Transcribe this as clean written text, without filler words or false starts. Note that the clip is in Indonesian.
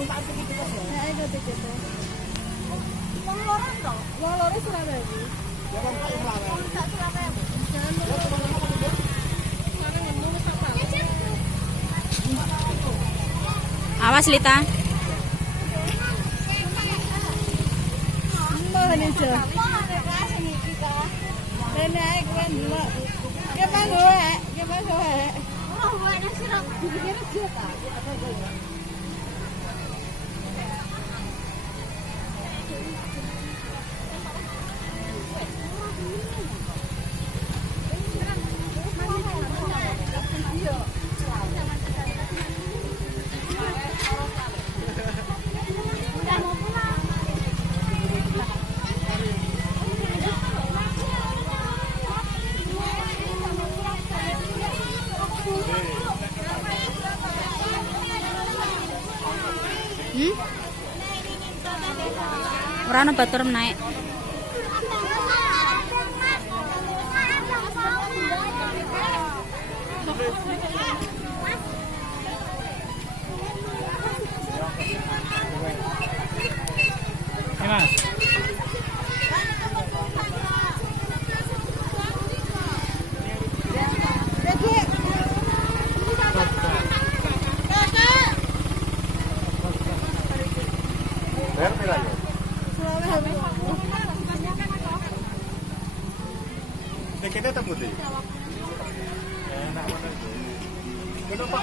Nah, itu tiket. Wong loro to? Wong loro Surabaya iki. Ya wong tak Surabaya. Wong tak Surabaya. Jangan loro. Sekarang nemu wis apa? Awas Lita. Mohon ijo. Rene ae kowe ndelok. Ke panggoe, ke panggoe. Oh, wae sirap dipikir aja ta. Ora ono batur naik. Mas. Tiketnya tak putih. Enak banget. Kenapa